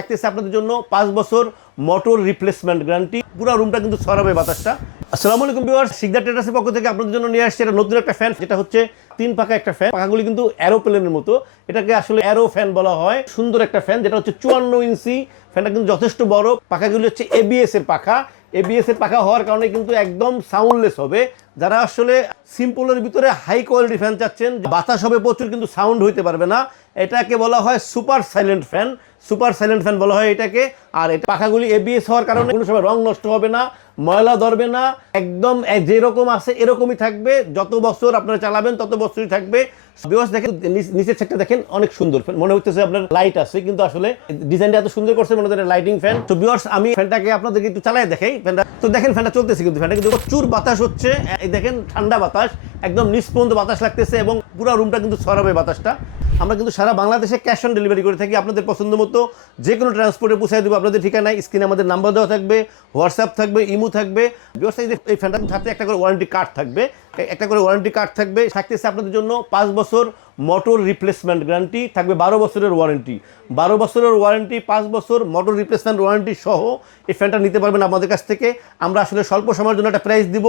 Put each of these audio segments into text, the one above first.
থাকতেছে আপনাদের জন্য 5 বছর মোটর রিপ্লেসমেন্ট গ্যারান্টি। পুরো রুমটা কিন্তু ছড়াবে বাতাসটা। আসসালামু আলাইকুম ভিউয়ার্স, শিকদার ট্রেডার্সের পক্ষ থেকে আপনাদের জন্য নিয়ে আসছে একটা নতুন একটা ফ্যান। যেটা হচ্ছে 3 পাখা একটা ফ্যান। পাখাগুলি কিন্তু অ্যারোপ্লেনের মতো, এটাকে আসলে অ্যারো ফ্যান বলা হয়। সুন্দর একটা ফ্যান, যেটা হচ্ছে 54 ইঞ্চি। ফ্যানটা কিন্তু যথেষ্ট বড়। পাখাগুলি হচ্ছে এবিএস এর পাখা। এবিএস এর পাখা হওয়ার কারণে কিন্তু একদম সাউন্ডলেস হবে। যারা আসলে সিম্পলের ভিতরে হাই কোয়ালিটি ফ্যান চাচ্ছেন, বাতাস হবে প্রচুর কিন্তু সাউন্ড হইতে পারবে না, এটাকে বলা হয় super silent fan. Super silent fan বলা হয় এটাকে। আর এটা পাখাগুলি এবিএস হওয়ার কারণে কোনো সময় রং নষ্ট হবে না, ময়লা ধরবে না, একদম যেরকম আছে এরকমই থাকবে। যত বছর আপনারা চালাবেন তত বছরই থাকবে। ভিউয়ার্স দেখেন, নিচের সেটটা দেখেন, অনেক সুন্দর। মনে হচ্ছে আপনার লাইট আছে, কিন্তু আসলে ডিজাইনটা এত সুন্দর করছে, মনে হচ্ছে লাইটিং ফ্যান। তো ভিউয়ার্স, আমি ফ্যানটাকে আপনাদেরকে একটু চালাই দেখাই। ফ্যানটা তো দেখেন, ফ্যানটা চলতেছে, কিন্তু ফ্যানটা কিন্তু প্রচুর বাতাস হচ্ছে। এই দেখেন, ঠান্ডা বাতাস, একদম নিচ পর্যন্ত বাতাস লাগতেছে এবং পুরো রুমটা কিন্তু ছড়াবে বাতাসটা। আমরা কিন্তু সারা বাংলাদেশে ক্যাশ অন ডেলিভারি করে থাকি। আপনাদের পছন্দ মতো যে কোনো ট্রান্সপোর্টে পৌঁছায় দেবো আপনাদের ঠিকানায়। স্ক্রিনে আমাদের নাম্বার দেওয়া থাকবে, হোয়াটসঅ্যাপ থাকবে, ইমো থাকবে। এই ফ্যানটার সাথে একটা করে ওয়ারেন্টি কার্ড থাকবে, থাকতেছে আপনাদের জন্য 5 বছর মোটর রিপ্লেসমেন্ট গ্যারান্টি থাকবে, 12 বছরের ওয়ারেন্টি। 12 বছরের ওয়ারেন্টি, 5 বছর মোটর রিপ্লেসমেন্ট ওয়ারেন্টি সহ এই ফ্যানটা নিতে পারবেন আমাদের কাছ থেকে। আমরা আসলে স্বল্প সময়ের জন্য একটা প্রাইস দিব।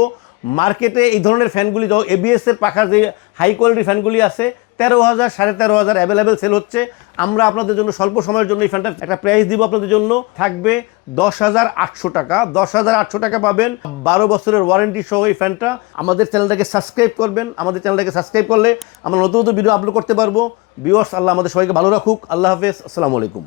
মার্কেটে এই ধরনের ফ্যানগুলি, এবিএস এর পাখার যে হাই কোয়ালিটি ফ্যানগুলি আছে, 13,000 13,500 অ্যাভেলেবেল সেল হচ্ছে। আমরা আপনাদের জন্য স্বল্প সময়ের জন্য এই ফ্যানটা একটা প্রাইস দিব আপনাদের জন্য, থাকবে 10,800 টাকা। 10,800 টাকা পাবেন 12 বছরের ওয়ারেন্টি সহ এই ফ্যানটা। আমাদের চ্যানেলটাকে সাবস্ক্রাইব করবেন। আমাদের চ্যানেলটাকে সাবস্ক্রাইব করলে আমরা নতুন নতুন ভিডিও আপলোড করতে পারবো। ভিউয়ার্স, আল্লাহ আমাদের সবাইকে ভালো রাখুক। আল্লাহ হাফেজ, আসসালামু আলাইকুম।